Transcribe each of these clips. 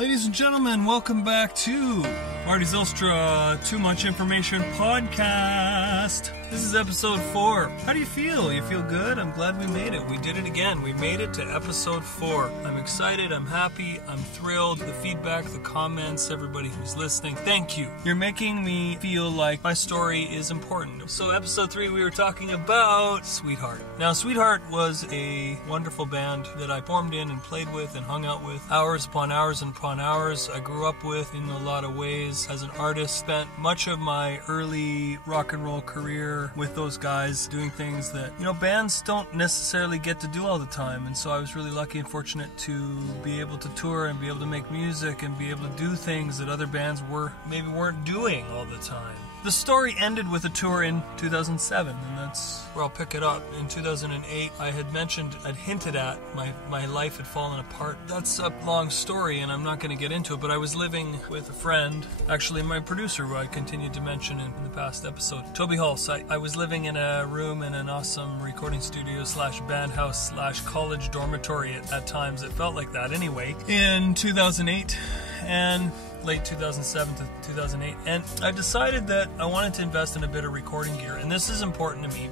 Ladies and gentlemen, welcome back to Marty Zylstra Too Much Information Podcast. This is episode 4. How do you feel? You feel good? I'm glad we made it. We did it again. We made it to episode 4. I'm excited. I'm happy. I'm thrilled. The feedback, the comments, everybody who's listening, thank you. You're making me feel like my story is important. So episode 3, we were talking about Sweetheart. Now, Sweetheart was a wonderful band that I formed in and played with and hung out with hours upon hours and upon hours. I grew up with in a lot of ways as an artist. Spent much of my early rock and roll career with those guys doing things that, bands don't necessarily get to do all the time. And so I was really lucky and fortunate to be able to tour and be able to make music and be able to do things that other bands weren't doing all the time. The story ended with a tour in 2007, and that's where I'll pick it up. In 2008, I'd hinted at my life had fallen apart. That's a long story, and I'm not going to get into it, but I was living with a friend, actually my producer, who I continued to mention in the past episode, Toby Hulse. I was living in a room in an awesome recording studio / band house / college dormitory at times. It felt like that anyway. In 2008, and late 2007 to 2008, and I decided that I wanted to invest in a bit of recording gear. And this is important to me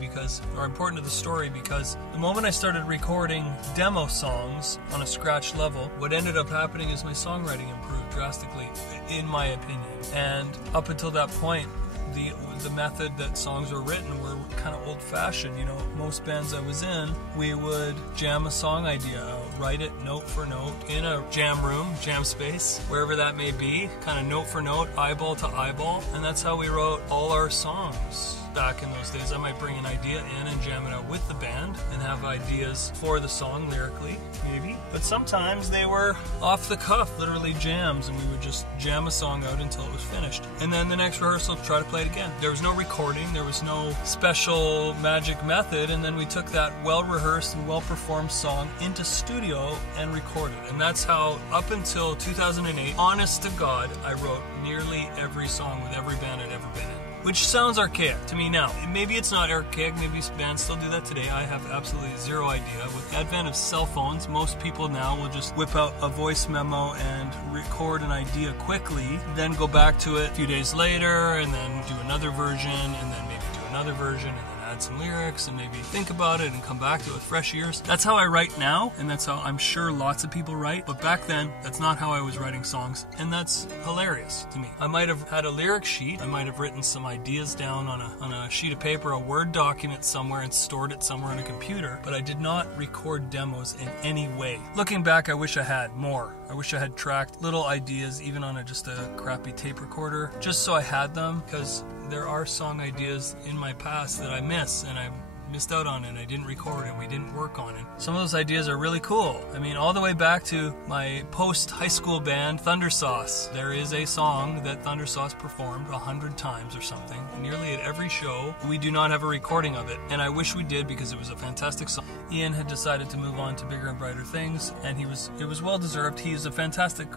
important to the story, because the moment I started recording demo songs on a scratch level, what ended up happening is my songwriting improved drastically, in my opinion. And up until that point, the method that songs were written were kind of old-fashioned. Most bands I was in, we would jam a song idea out, write it note for note in a jam room, jam space, wherever that may be, kind of note for note, eyeball to eyeball, and that's how we wrote all our songs. Back in those days, I might bring an idea in and jam it out with the band and have ideas for the song lyrically, maybe. But sometimes they were off the cuff, literally jams, and we would just jam a song out until it was finished. And then the next rehearsal, try to play it again. There was no recording, there was no special magic method, and then we took that well-rehearsed and well-performed song into studio and recorded. And that's how, up until 2008, honest to God, I wrote nearly every song with every band I'd ever been in. Which sounds archaic to me now. Maybe it's not archaic, maybe bands still do that today. I have absolutely zero idea. With the advent of cell phones, most people now will just whip out a voice memo and record an idea quickly, then go back to it a few days later, and then do another version, and then maybe do another version, and then add some lyrics, and maybe think about it and come back to it with fresh ears. That's how I write now, and that's how I'm sure lots of people write. But back then, that's not how I was writing songs, and that's hilarious to me. I might have had a lyric sheet, I might have written some ideas down on a sheet of paper, a Word document somewhere, and stored it somewhere on a computer, but I did not record demos in any way. Looking back, I wish I had more. I wish I had tracked little ideas, even on just a crappy tape recorder, just so I had them, because there are song ideas in my past that I miss, and I missed out on it, and I didn't record, and we didn't work on it. Some of those ideas are really cool. I mean, all the way back to my post-high school band, Thunder Sauce. There is a song that Thunder Sauce performed 100 times or something, nearly at every show. We do not have a recording of it, and I wish we did, because it was a fantastic song. Ian had decided to move on to bigger and brighter things, and it was well-deserved. He's a fantastic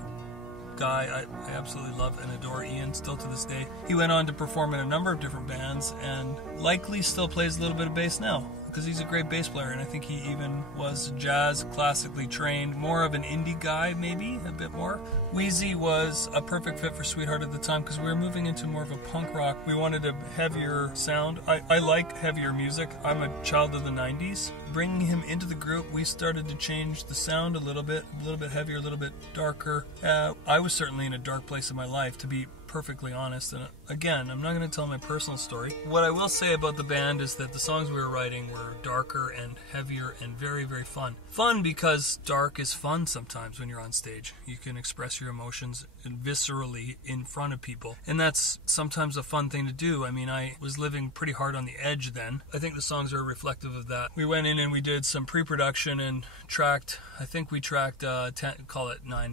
guy. I absolutely love and adore Ian still to this day. He went on to perform in a number of different bands and likely still plays a little bit of bass now, because he's a great bass player, and I think he even was jazz classically trained, more of an indie guy, maybe a bit more. Wheezy was a perfect fit for Sweetheart at the time, because we were moving into more of a punk rock. We wanted a heavier sound. I like heavier music. I'm a child of the 90s. Bringing him into the group, we started to change the sound a little bit heavier, a little bit darker. I was certainly in a dark place in my life, to be perfectly honest, and again, I'm not going to tell my personal story. What I will say about the band is that the songs we were writing were darker and heavier and very, very fun. Fun because dark is fun sometimes when you're on stage. You can express your emotions viscerally in front of people, and that's sometimes a fun thing to do. I mean, I was living pretty hard on the edge then. I think the songs are reflective of that. We went in and we did some pre-production and tracked 9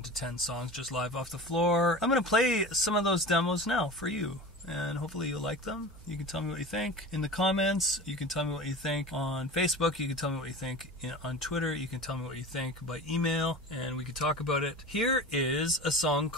to 10 songs just live off the floor. I'm going to play some of those demos now for you, and hopefully you'll like them. You can tell me what you think in the comments. You can tell me what you think on Facebook. You can tell me what you think on Twitter. You can tell me what you think by email, and we can talk about it. Here is a song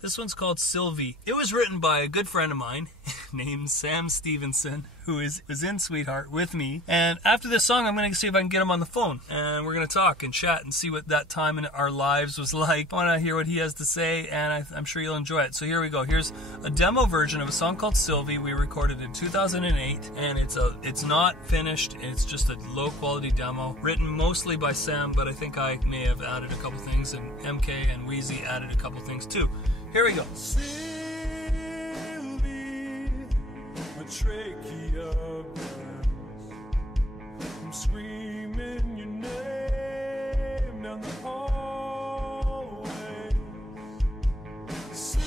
this one's called Sylvie. It was written by a good friend of mine named Sam Stevenson, who is in Sweetheart with me. And after this song, I'm going to see if I can get him on the phone. And we're going to talk and chat and see what that time in our lives was like. I want to hear what he has to say, and I'm sure you'll enjoy it. So here we go. Here's a demo version of a song called Sylvie. We recorded in 2008, and it's not finished. It's just a low-quality demo, written mostly by Sam, but I think I may have added a couple things, and MK and Wheezy added a couple things too. Here we go. Trachea burns. I'm screaming your name down the hallway. Sylvie,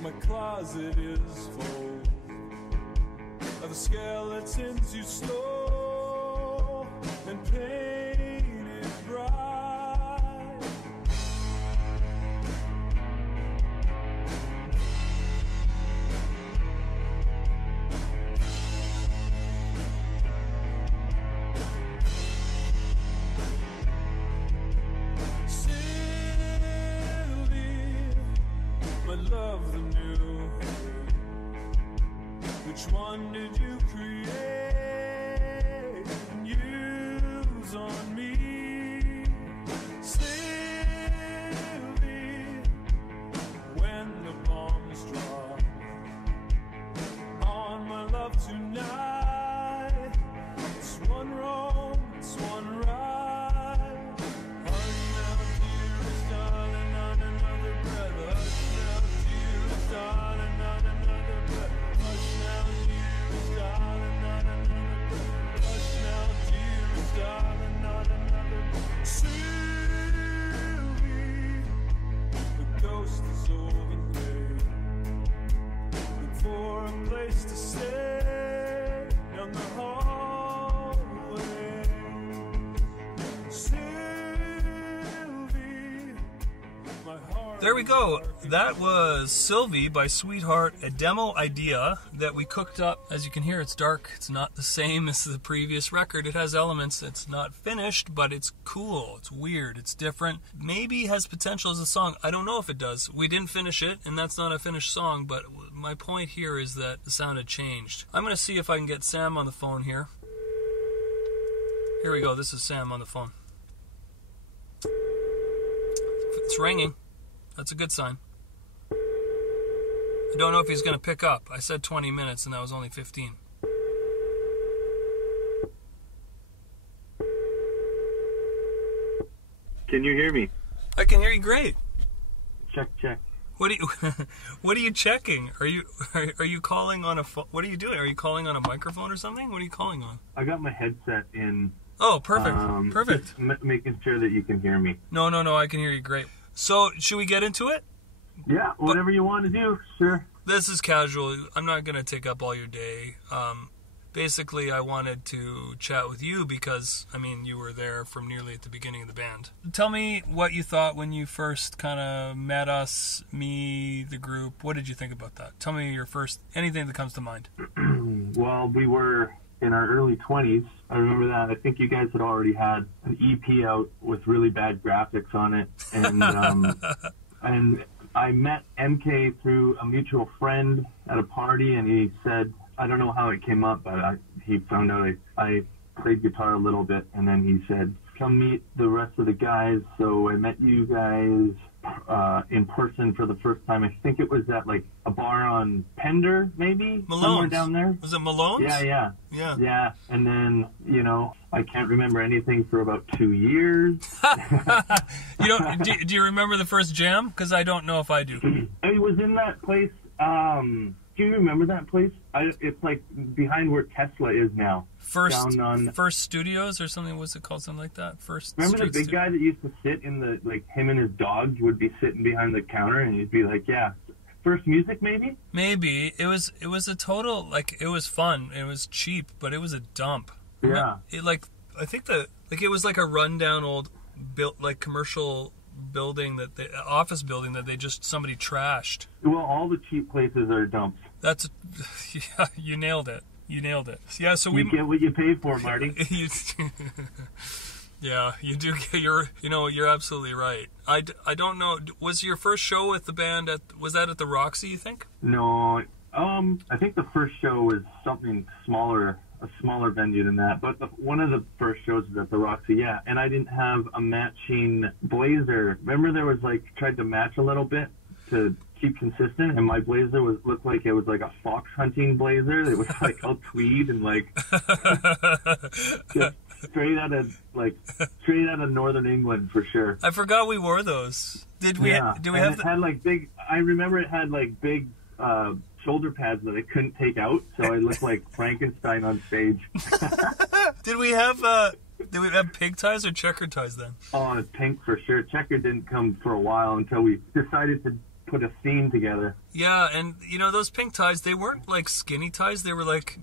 my closet is full of the skeletons you stole and painted bright. Love the new. Which one did you create and use on me? Sylvie, when the bombs drop on my love tonight, it's one wrong, it's one right. Hush now, dearest darling, on another breath. Hush now, darling, not another breath. Hush now, dearest darling, not another breath. Hush now, dearest darling, not another breath. Sylvie, the ghost is overlaid. Look for a place to stay down the hallway. Sylvie, my heart. There we go. That was Sylvie by Sweetheart, a demo idea that we cooked up. As you can hear, it's dark. It's not the same as the previous record. It has elements. It's not finished, but it's cool. It's weird. It's different. Maybe has potential as a song. I don't know if it does. We didn't finish it, and that's not a finished song, but my point here is that the sound had changed. I'm going to see if I can get Sam on the phone here. Here we go. This is Sam on the phone. It's ringing. That's a good sign. I don't know if he's going to pick up. I said 20 minutes and that was only 15. Can you hear me? I can hear you great. Check. What are you checking? Are you calling on a phone? What are you doing? Are you calling on a microphone or something? What are you calling on? I got my headset in. Oh, perfect. Perfect. Making sure that you can hear me. No, I can hear you great. So, should we get into it? Yeah, whatever you want to do, sure. This is casual. I'm not going to take up all your day. Basically, I wanted to chat with you because, you were there from nearly at the beginning of the band. Tell me what you thought when you first kind of met us, me, the group. What did you think about that? Tell me anything that comes to mind. Well, we were in our early 20s. I remember that. I think you guys had already had an EP out with really bad graphics on it. And and I met MK through a mutual friend at a party, and he said, I don't know how it came up, but he found out I played guitar a little bit, and then he said, come meet the rest of the guys. So I met you guys in person for the first time. I think it was at like a bar on Pender, maybe? Malone's. Somewhere down there. Was it Malone's? Yeah. And then, I can't remember anything for about 2 years. Do you remember the first jam? Because I don't know if I do. It was in that place. Do you remember that place? It's like behind where Tesla is now. First Studios or something? Was it called something like that? Remember the big guy that used to sit in the, like, him and his dog would be sitting behind the counter, and he'd be like, yeah, First Music, maybe? Maybe. It was a total, like, it was fun. It was cheap, but it was a dump. Yeah. It was like a rundown old commercial building office building that somebody trashed. Well, all the cheap places are dumps. Yeah, you nailed it. Yeah, so you get what you pay for, Marty. Yeah, you do get you're absolutely right. I don't know, was your first show with the band was that at the Roxy, you think? No, I think the first show was something smaller, a smaller venue than that. But one of the first shows was at the Roxy, yeah. And I didn't have a matching blazer. Remember there was like, tried to match a little bit to keep consistent, and my blazer looked like it was like a fox hunting blazer. It was like all tweed and like just straight out of Northern England for sure. I forgot we wore those. Did we? Yeah. Did we and have? It had like big. I remember it had like big shoulder pads that I couldn't take out, so I looked like Frankenstein on stage. Did we have pig ties or checker ties then? Oh, pink for sure. Checker didn't come for a while until we decided to put a theme together. Yeah, and you know those pink ties, they weren't like skinny ties. They were like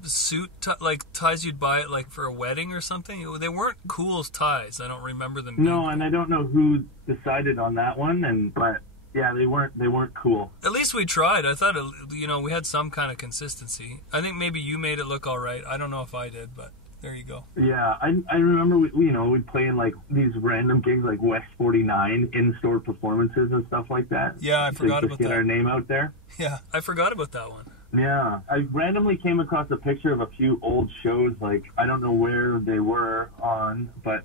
like ties you'd buy at like for a wedding or something. They weren't cool ties. I don't remember them. No, and I don't know who decided on that one. But yeah, they weren't cool. At least we tried. I thought we had some kind of consistency. I think maybe you made it look all right. I don't know if I did, but there you go. Yeah, I remember we'd play in like these random gigs like West 49 in-store performances and stuff like that. Yeah, I forgot about that. Get our name out there. Yeah, I forgot about that one. Yeah, I randomly came across a picture of a few old shows. Like I don't know where they were on, but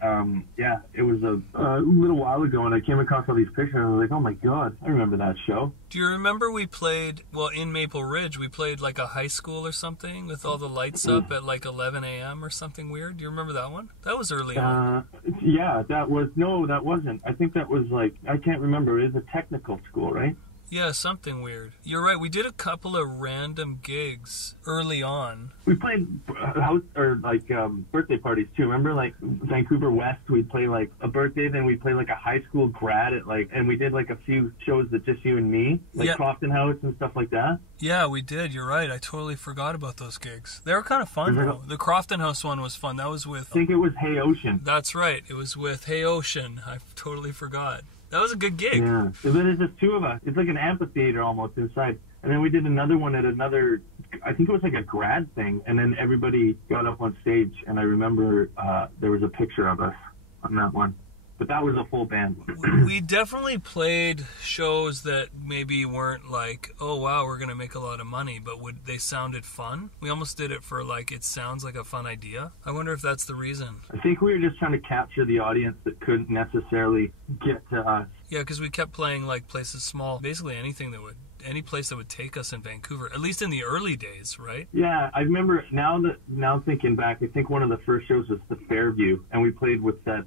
yeah, it was a little while ago, and I came across all these pictures. And I was like, oh my god, I remember that show. Do you remember we played in Maple Ridge? We played like a high school or something with all the lights up at like 11 a.m. or something weird. Do you remember that one? That was early on. Yeah, that wasn't. I think that was like I can't remember. It was a technical school, right? Yeah, something weird. You're right. We did a couple of random gigs early on. We played house or like birthday parties too. Remember, like Vancouver West, we'd play like a birthday, then we'd play like a high school grad at like, and we did like a few shows that just you and me, like Crofton House and stuff like that. Yeah, we did. You're right. I totally forgot about those gigs. They were kind of fun though. The Crofton House one was fun. That was with. I think it was Hey Ocean. That's right. It was with Hey Ocean. I totally forgot. That was a good gig. Yeah. But it's just two of us. It's like an amphitheater almost inside. And then we did another one at another, I think it was like a grad thing. And then everybody got up on stage. And I remember there was a picture of us on that one. But that was a full band. We definitely played shows that maybe weren't like, oh wow, we're going to make a lot of money, but they sounded fun. We almost did it for like, it sounds like a fun idea. I wonder if that's the reason. I think we were just trying to capture the audience that couldn't necessarily get to us. Yeah, because we kept playing like places small, basically any place that would take us in Vancouver, at least in the early days, right? Yeah, I remember now thinking back, I think one of the first shows was the Fairview, and we played with that,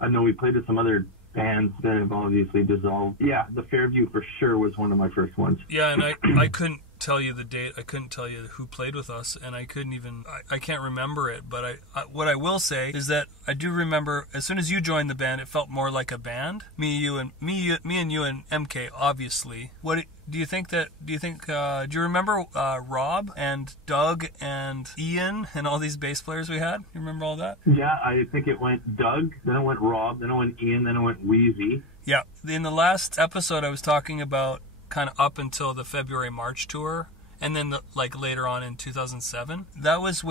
I know we played with some other bands that have obviously dissolved. Yeah, the Fairview for sure was one of my first ones. Yeah, and I couldn't tell you the date, I couldn't tell you who played with us, and I can't remember it, but what I will say is that I do remember as soon as you joined the band, it felt more like a band. Me and you and MK, obviously. Do you remember Rob and Doug and Ian and all these bass players we had? You remember all that? Yeah, I think it went Doug, then it went Rob, then it went Ian, then it went Wheezy. Yeah, in the last episode I was talking about kind of up until the February-March tour, and then like later on in 2007. That was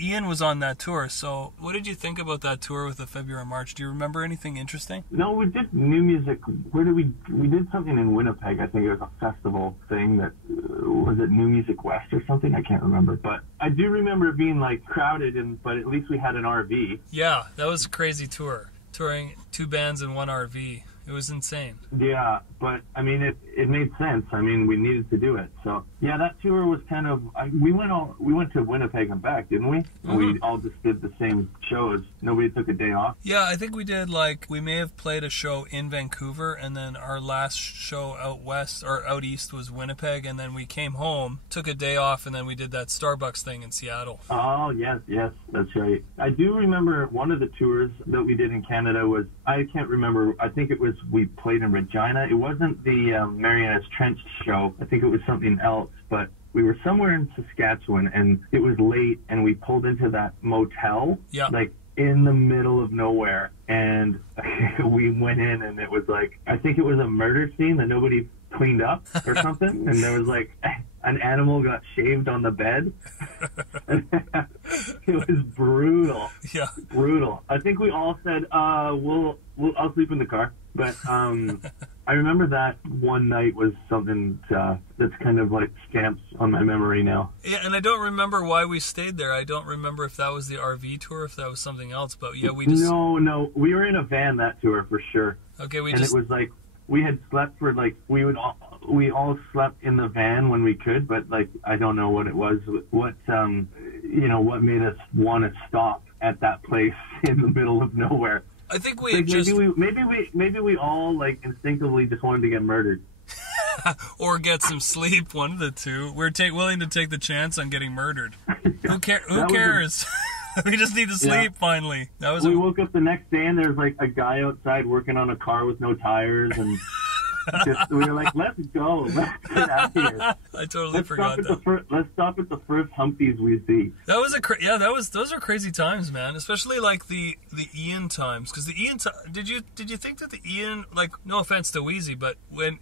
Ian was on that tour, so what did you think about that tour with the February-March? Do you remember anything interesting? No, we did new music. Where did we did something in Winnipeg. I think it was a festival thing that, was it New Music West or something? I can't remember, but I do remember it being like crowded, but at least we had an RV. Yeah, that was a crazy tour. Touring 2 bands in 1 RV. It was insane. Yeah, but I mean, it made sense. I mean, we needed to do it. So yeah, that tour was kind of. We went to Winnipeg and back, didn't we? Mm-hmm. We all just did the same shows. Nobody took a day off. Yeah, I think we did. Like we may have played a show in Vancouver, and then our last show out west or out east was Winnipeg, and then we came home, took a day off, and then we did that Starbucks thing in Seattle. Oh yes, that's right. I do remember one of the tours that we did in Canada was, I can't remember. I think it was. We played in Regina. It wasn't the Mariana's Trench show. I think it was something else, but we were somewhere in Saskatchewan, and it was late, and we pulled into that motel, like in the middle of nowhere, and we went in, and it was like, I think it was a murder scene that nobody cleaned up or something, and there was like an animal got shaved on the bed. It was brutal. Yeah. Brutal. I think we all said, I'll sleep in the car. But I remember that one night was something that's kind of like stamps on my memory now. Yeah, and I don't remember why we stayed there. I don't remember if that was the RV tour, if that was something else. But yeah, we just... No, we were in a van that tour for sure. Okay, it was like we had slept for like we all slept in the van when we could, but like I don't know what it was, what made us want to stop at that place in the middle of nowhere. I think we like just maybe we all like instinctively just wanted to get murdered. or get some sleep, one of the two. We're willing to take the chance on getting murdered. Who cares? We just need to sleep finally. We woke up the next day and there's like a guy outside working on a car with no tires, and we were like, let's go. Let's get out of here. I totally forgot that. Let's stop at the first Humpies we see. That was those are crazy times, man. Especially like the Ian times, because the Ian did you think that the Ian, like, no offense to Wheezy, but when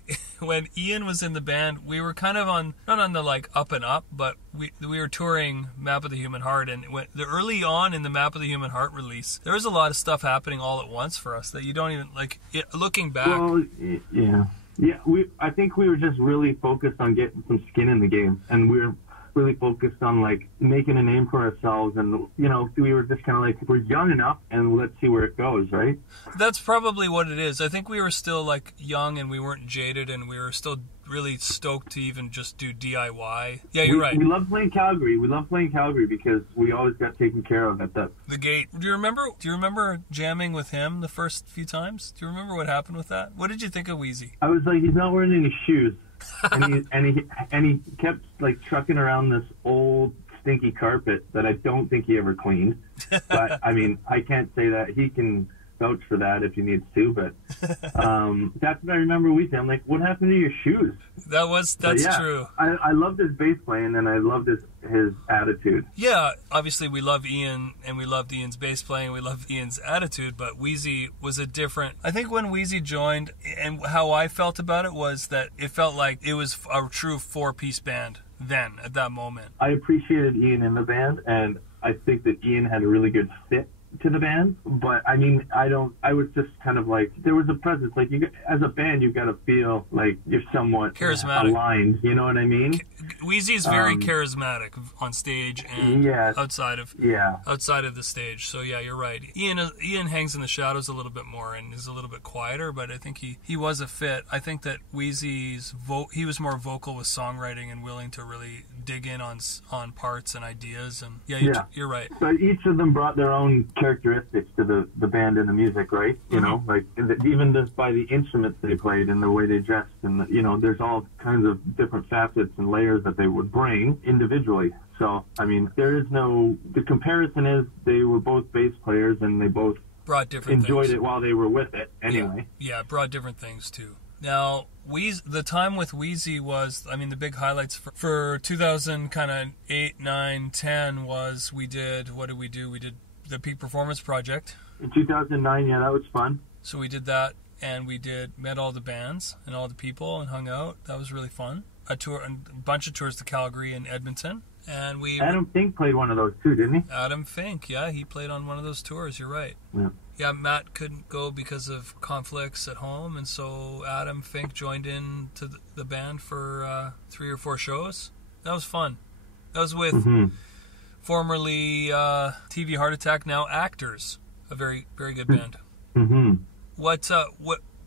Ian was in the band, we were kind of not on the like up and up, but we were touring Map of the Human Heart, and early on in the Map of the Human Heart release, there was a lot of stuff happening all at once for us that you don't even like. Looking back, well, yeah. Yeah, I think we were just really focused on getting some skin in the game, and we were really focused on like making a name for ourselves, and we were just kind of like, we're young enough and let's see where it goes, right? That's probably what it is. I think we were still like young and we weren't jaded, and we were still really stoked to even just do DIY. Yeah, you're right. We love playing Calgary. We love playing Calgary because we always got taken care of at the gate. Do you remember jamming with him the first few times? Do you remember what happened with that? What did you think of Wheezy? I was like, he's not wearing any shoes. and he kept like trucking around this old stinky carpet that I don't think he ever cleaned. But I mean, I can't say that. He can vouch for that if he needs to, but that's what I remember we said. I'm like, what happened to your shoes? That's true. I loved his bass playing, and I loved his attitude. Yeah, obviously we love Ian, and we loved Ian's bass playing, we loved Ian's attitude, but Wheezy was a different... I think when Wheezy joined, and how I felt about it was that it felt like it was a true four-piece band then, at that moment. I appreciated Ian in the band, and I think that Ian had a really good fit to the band, but I mean, I was just kind of like, there was a presence, like as a band you've got to feel like you're somewhat charismatic, aligned, you know what I mean? Wheezy's very charismatic on stage and outside of the stage, so yeah, you're right. Ian hangs in the shadows a little bit more and is a little bit quieter, but I think he was a fit. I think that Wheezy's he was more vocal with songwriting and willing to really dig in on parts and ideas, and you're right. But each of them brought their own characteristics to the band and the music, right? You know, like even just by the instruments they played and the way they dressed, and there's all kinds of different facets and layers that they would bring individually. So I mean, the comparison is they were both bass players and they both brought different enjoyed things. It while they were with it anyway. Yeah, brought different things too. Now, the time with Wheezy was, I mean, the big highlights for 2000, kind of 8, 9, 10 was what did we do? We did the Peak Performance Project. In 2009, yeah, that was fun. So we did that, and met all the bands and all the people and hung out. That was really fun. A bunch of tours to Calgary and Edmonton. And Adam Fink played one of those too, didn't he? Adam Fink, yeah, he played on one of those tours, you're right. Yeah, Matt couldn't go because of conflicts at home, and so Adam Fink joined in to the band for 3 or 4 shows. That was fun. That was with formerly TV Heart Attack, now Actors, a very, very good band.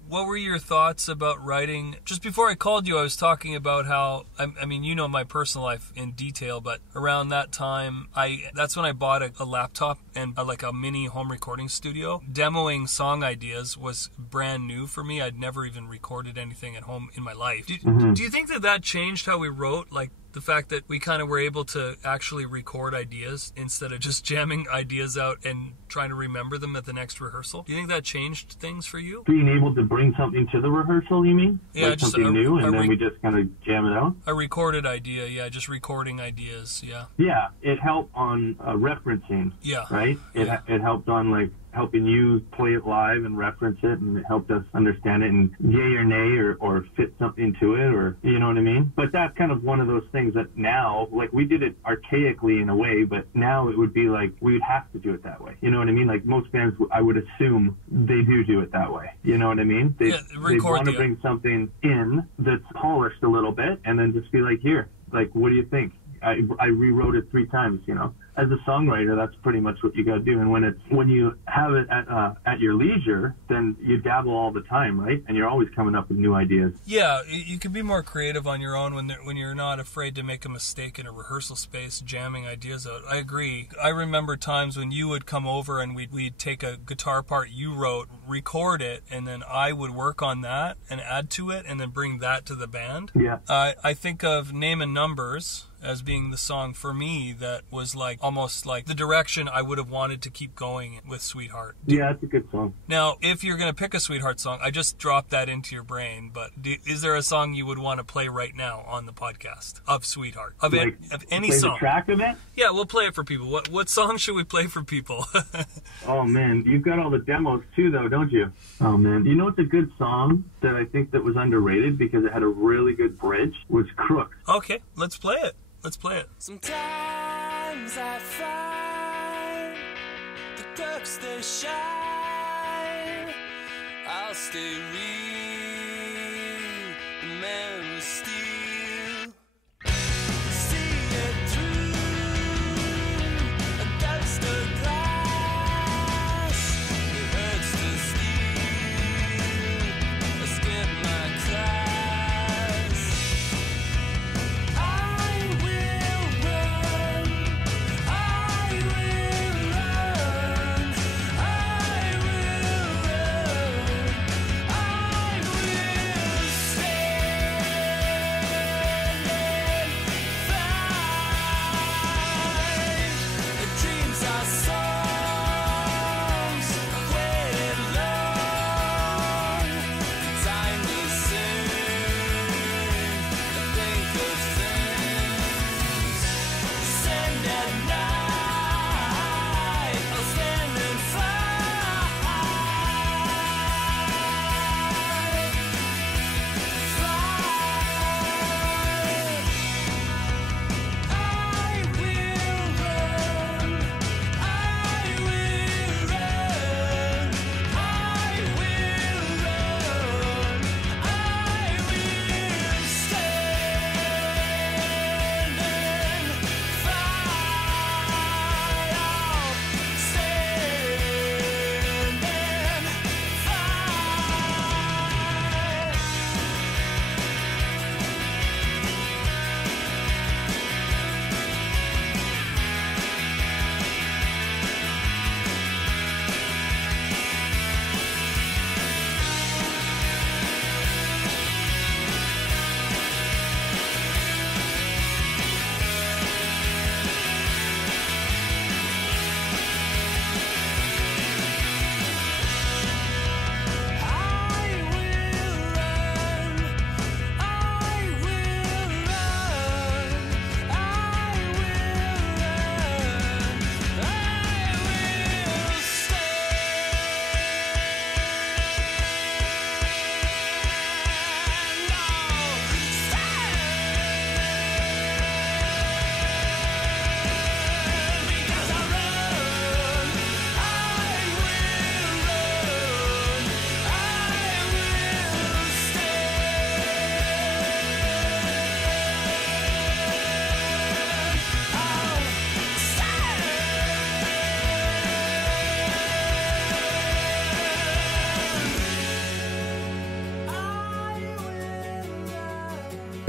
What were your thoughts about writing? Just before I called you, I was talking about how, I mean, you know my personal life in detail, but around that time, that's when I bought a laptop and like a mini home recording studio. Demoing song ideas was brand new for me. I'd never even recorded anything at home in my life. Do you think that changed how we wrote? Like, the fact that we kind of were able to actually record ideas instead of just jamming ideas out and trying to remember them at the next rehearsal. Do you think that changed things for you? Being able to bring something to the rehearsal, you mean? Yeah, like just something new, and then we just kind of jam it out? A recorded idea, yeah, just recording ideas, yeah. Yeah, it helped on referencing, right? It helped on, like, helping you play it live and reference it, and it helped us understand it and yay or nay or fit something to it, or you know what I mean? But that's kind of one of those things that now, like, we did it archaically in a way, but now it would be like we would have to do it that way. You know what I mean? Like most bands, I would assume they do it that way. You know what I mean? They want to bring something in that's polished a little bit, and then just be like, here, like, what do you think? I rewrote it 3 times, you know. As a songwriter, that's pretty much what you got to do. And when you have it at your leisure, then you dabble all the time, right? And you're always coming up with new ideas. Yeah, you can be more creative on your own when you're not afraid to make a mistake in a rehearsal space, jamming ideas out. I agree. I remember times when you would come over and we'd take a guitar part you wrote, record it, and then I would work on that and add to it, and then bring that to the band. Yeah. I think of Name and Numbers as being the song for me that was like almost like the direction I would have wanted to keep going with Sweetheart. Yeah, that's a good song. Now, if you're going to pick a Sweetheart song, I just dropped that into your brain, but is there a song you would want to play right now on the podcast of Sweetheart? Of any play song? The track of it? Yeah, we'll play it for people. What song should we play for people? Oh, man. You've got all the demos, too, though, don't you? Oh, man. You know what's a good song that I think that was underrated because it had a really good bridge? Was Crooks. Okay, let's play it. Let's play it. Sometimes I find the crooks they shine. I'll stay real, the man will steal. See it through a ghost of glass. It hurts to steal, I skip my class.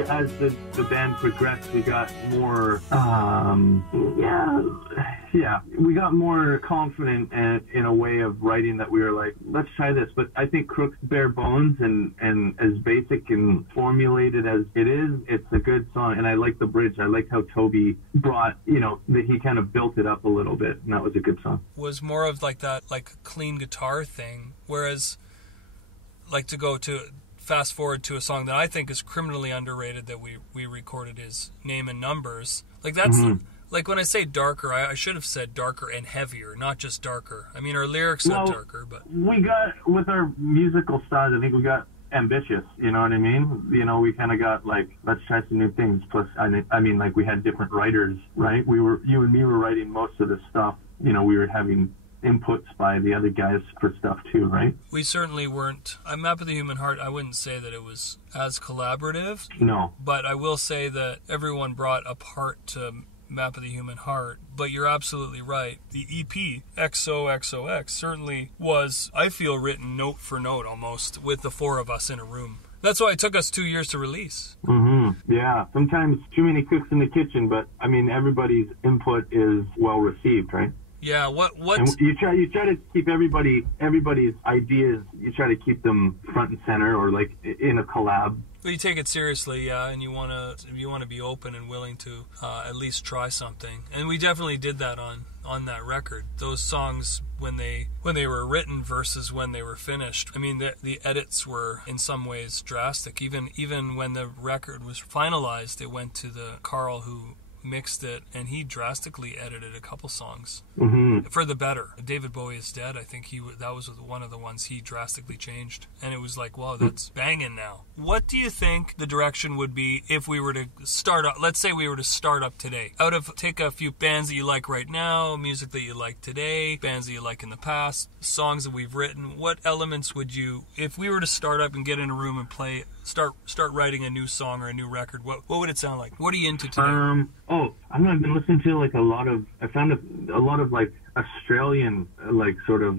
As the band progressed, we got more, we got more confident in a way of writing that we were like, let's try this. But I think Crooks bare bones and as basic and formulated as it is, it's a good song. And I like the bridge. I like how Toby brought, that he kind of built it up a little bit, and that was a good song. Was more of like that, like clean guitar thing, whereas like to go to fast forward to a song that I think is criminally underrated that we recorded is Name and Numbers. Like that's Like when I say darker, I should have said darker and heavier, not just darker. I mean, our lyrics are darker, but we got, with our musical styles, I think we got ambitious, you know what I mean? You know, we kind of got like, let's try some new things. Plus, I mean, like we had different writers, right? You and me were writing most of this stuff. You know, we were having inputs by the other guys for stuff too, right? We certainly weren't. A Map of the Human Heart, I wouldn't say that it was as collaborative. No. But I will say that everyone brought a part to Map of the Human Heart. But you're absolutely right. The EP, XOXOX, certainly was, I feel, written note for note almost, with the four of us in a room. That's why it took us 2 years to release. Mm-hmm. Yeah. Sometimes too many cooks in the kitchen, but I mean, everybody's input is well received, right? Yeah, what? And you try to keep everybody's ideas. You try to keep them front and center, or like in a collab. Well, you take it seriously, yeah, and you wanna be open and willing to at least try something. And we definitely did that on that record. Those songs when they were written versus when they were finished. I mean, the edits were in some ways drastic. Even when the record was finalized, it went to the Carl who mixed it, and he drastically edited a couple songs for the better. David Bowie Is Dead, I think that was one of the ones he drastically changed, and it was like, wow, that's banging now. What do you think the direction would be if we were to start up? Let's say we were to start up today. Take a few bands that you like right now, music that you like today, bands that you like in the past, songs that we've written. What elements would you, if we were to start up and get in a room and play, start writing a new song or a new record, what would it sound like? What are you into today? I've been listening to like I found a lot of like Australian like sort of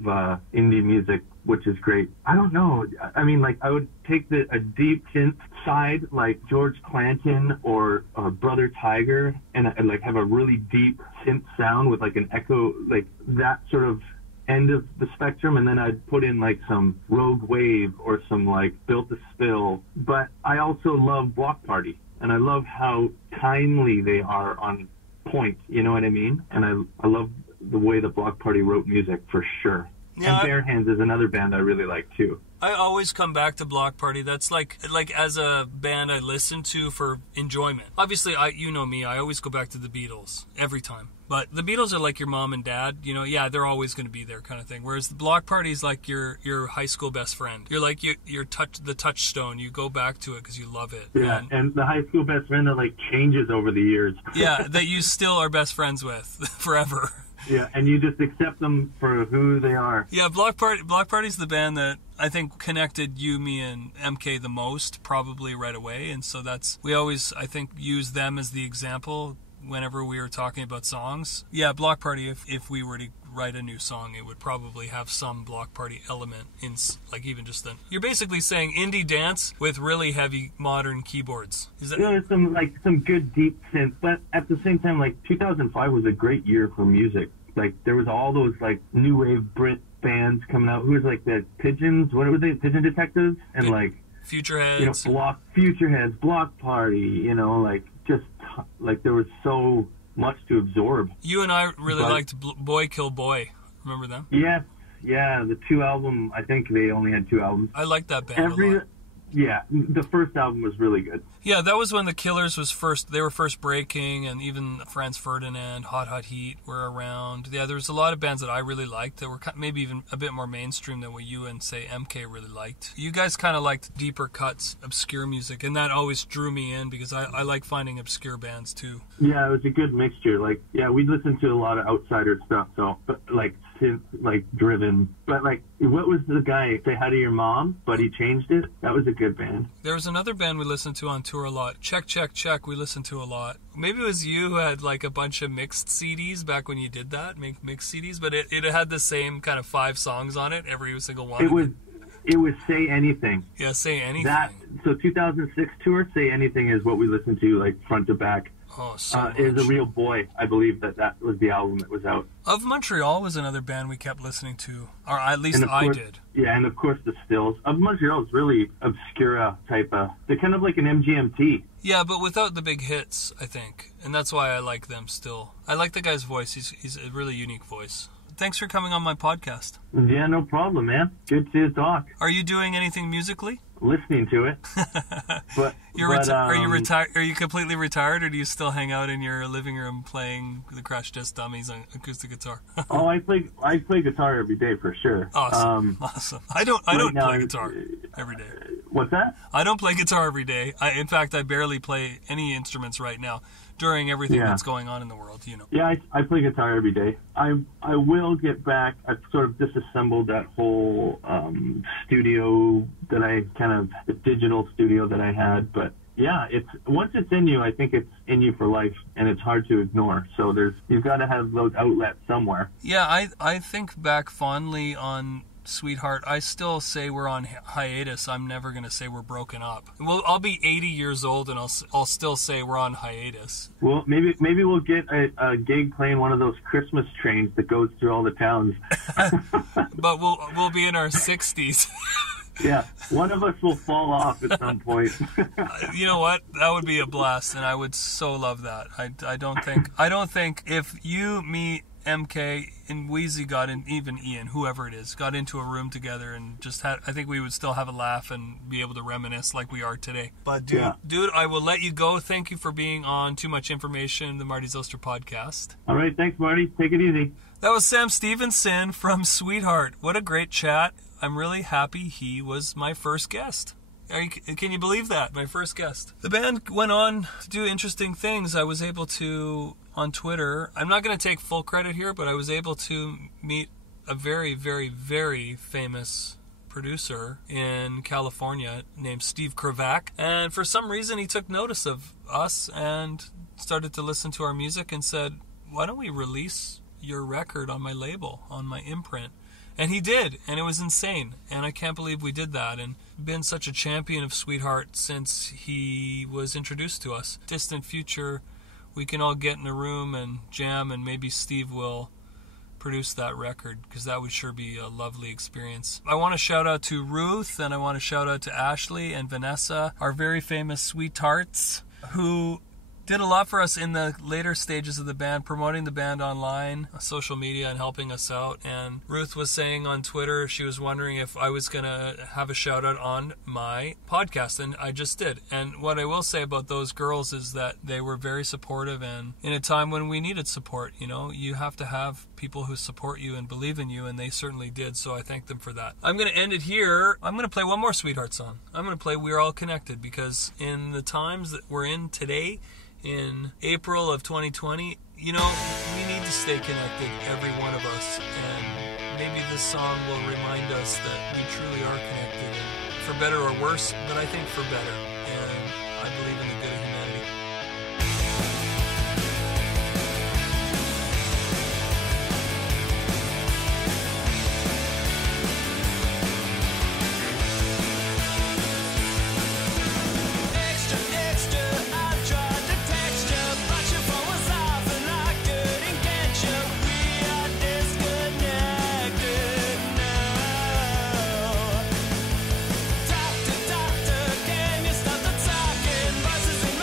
indie music, which is great. I don't know. I mean, like I would take a deep synth side like George Clanton or Brother Tiger, and like have a really deep synth sound with like an echo, like that sort of end of the spectrum, and then I'd put in like some Rogue Wave or some like Built to Spill. But I also love Block Party, and I love how timely they are on point, you know what I mean? And I love the way the Block Party wrote music, for sure. Yeah, and Bare Hands is another band I really like too. I always come back to Block Party. That's like as a band I listen to for enjoyment. Obviously, you know me, I always go back to the Beatles every time. But the Beatles are like your mom and dad, you know, yeah, they're always going to be there kind of thing. Whereas the Block Party is like your high school best friend. You're like the touchstone. You go back to it because you love it. Yeah, and the high school best friend that like changes over the years. Yeah, that you still are best friends with forever. Yeah, and you just accept them for who they are. Yeah, Block Party's the band that I think connected you, me, and MK the most, probably right away. And so we always, I think, use them as the example whenever we were talking about songs. Yeah, Block Party, if we were to write a new song, it would probably have some Block Party element in, like, even just then. You're basically saying indie dance with really heavy modern keyboards. Is that... Yeah, some good deep synth, but at the same time, like 2005 was a great year for music. Like there was all those like new wave Brit bands coming out. Who was like the Pigeons? What were they? Pigeon Detectives and like Futureheads. You know, Futureheads, Block Party. You know, like just like there was so much to absorb. You and I really liked Boy Kill Boy. Remember them? Yes, yeah. The 2 album. I think they only had 2 albums. I liked that band a lot. Yeah, the first album was really good. Yeah, that was when the Killers they were first breaking, and even Franz Ferdinand, Hot Hot Heat were around. Yeah, there was a lot of bands that I really liked that were maybe even a bit more mainstream than what you and, say, MK really liked. You guys kind of liked deeper cuts, obscure music, and that always drew me in because I like finding obscure bands too. Yeah, it was a good mixture. Like, yeah, we listened to a lot of outsider stuff, so, but like, synth, like driven. But like, what was the guy, Say Hi to Your Mom, but he changed it? That was a good band. There was another band we listened to on tour a lot. Check Check Check we listened to a lot. Maybe it was you who had like a bunch of mixed CDs back when you did that, mixed CDs, but it had the same kind of 5 songs on it, every single one. It was Say Anything. Yeah, Say Anything. So 2006 tour, Say Anything is what we listened to, like front to back. Oh, so much. Is a Real Boy. I believe that was the album that was out. Of Montreal was another band we kept listening to, or at least I did. Yeah, and of course the Stills. Of Montreal is really obscura type of. They're kind of like an MGMT. Yeah, but without the big hits, I think, and that's why I like them still. I like the guy's voice. He's a really unique voice. thanks for coming on my podcast. Yeah, no problem, man. Good to talk. Are you doing anything musically? Listening to it. But Are you retired? Are you completely retired, or do you still hang out in your living room playing the Crash Test Dummies on acoustic guitar? Oh, I play guitar every day for sure. Awesome. Awesome. I don't play guitar every day. What's that? I don't play guitar every day. In fact, I barely play any instruments right now during everything that's going on in the world, you know. Yeah, I play guitar every day. I will get back. I've sort of disassembled that whole studio that the digital studio that I had. But yeah, once it's in you, I think it's in you for life, and it's hard to ignore. So you've got to have those outlets somewhere. Yeah, I think back fondly on Sweetheart. I still say we're on hiatus. I'm never going to say we're broken up. Well, I'll be 80 years old and I'll still say we're on hiatus. Well, maybe we'll get a gig playing one of those Christmas trains that goes through all the towns. But we'll be in our 60s. Yeah, one of us will fall off at some point. You know what? That would be a blast, and I would so love that. I don't think if you, me, MK, and Wheezy even Ian, whoever it is, got into a room together and I think we would still have a laugh and be able to reminisce like we are today. But dude, I will let you go. Thank you for being on Too Much Information, the Marty Zylstra podcast. All right, thanks, Marty. Take it easy. That was Sam Stevenson from Sweetheart. What a great chat. I'm really happy he was my first guest. Can you believe that? My first guest. The band went on to do interesting things. I was able to, on Twitter, I'm not going to take full credit here, but I was able to meet a very, very, very famous producer in California named Steve Kravac. And for some reason, he took notice of us and started to listen to our music and said, why don't we release your record on my label, on my imprint? And he did, and it was insane. And I can't believe we did that, and been such a champion of Sweetheart since he was introduced to us. Distant future, we can all get in a room and jam, and maybe Steve will produce that record, because that would sure be a lovely experience. I want to shout out to Ruth, and I want to shout out to Ashley and Vanessa, our very famous Sweethearts, who did a lot for us in the later stages of the band, promoting the band online, social media, and helping us out. And Ruth was saying on Twitter, she was wondering if I was going to have a shout out on my podcast, and I just did. And what I will say about those girls is that they were very supportive, and in a time when we needed support, you know, you have to have people who support you and believe in you, and they certainly did, so I thank them for that. I'm going to end it here. I'm going to play one more Sweetheart song. I'm going to play We're All Connected, because in the times that we're in today, in April of 2020, you know, we need to stay connected, every one of us, and maybe this song will remind us that we truly are connected, and for better or worse, but I think for better, and I believe in the good of humanity. Doctor, can you stop the talking? Voices in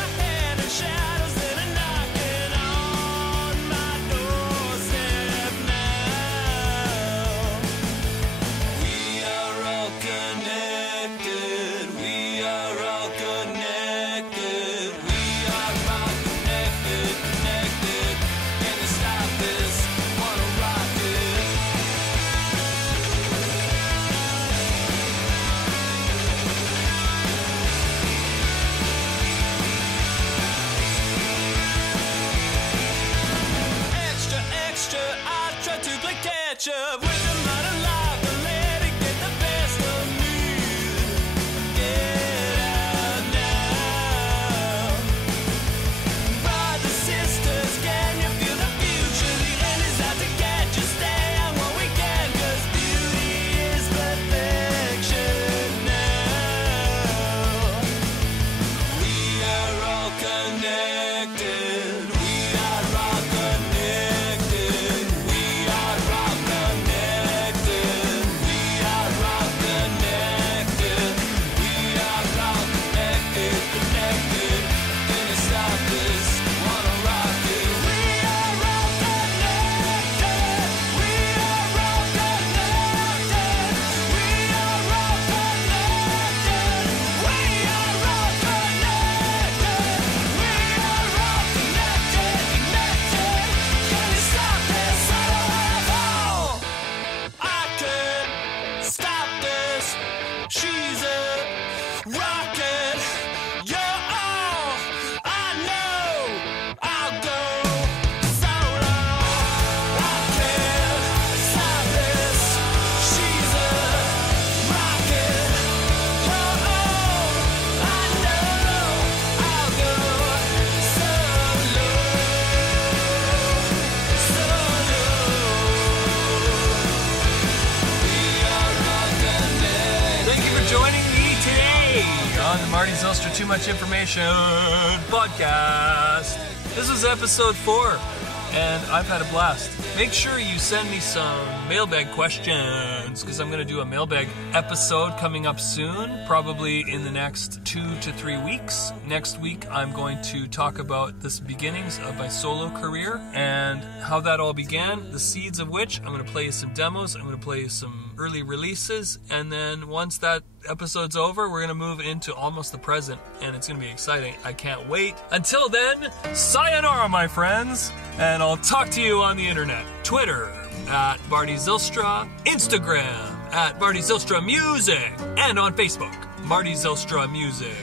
joining me today on the Marty Zylstra Too Much Information podcast. This is episode 4, and I've had a blast. Make sure you send me some mailbag questions, because I'm going to do a mailbag episode coming up soon, probably in the next 2 to 3 weeks. Next week, I'm going to talk about the beginnings of my solo career and how that all began, the seeds of which I'm going to play you some demos, I'm going to play you some early releases, and then once that episode's over, we're going to move into almost the present, and it's going to be exciting. I can't wait. Until then, sayonara, my friends, and I'll talk to you on the internet. Twitter at Marty Zylstra, Instagram at Marty Zylstra Music, and on Facebook, Marty Zylstra Music.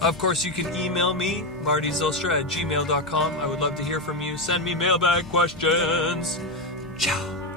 Of course, you can email me, martyzylstra@gmail.com. I would love to hear from you. Send me mailbag questions. Ciao.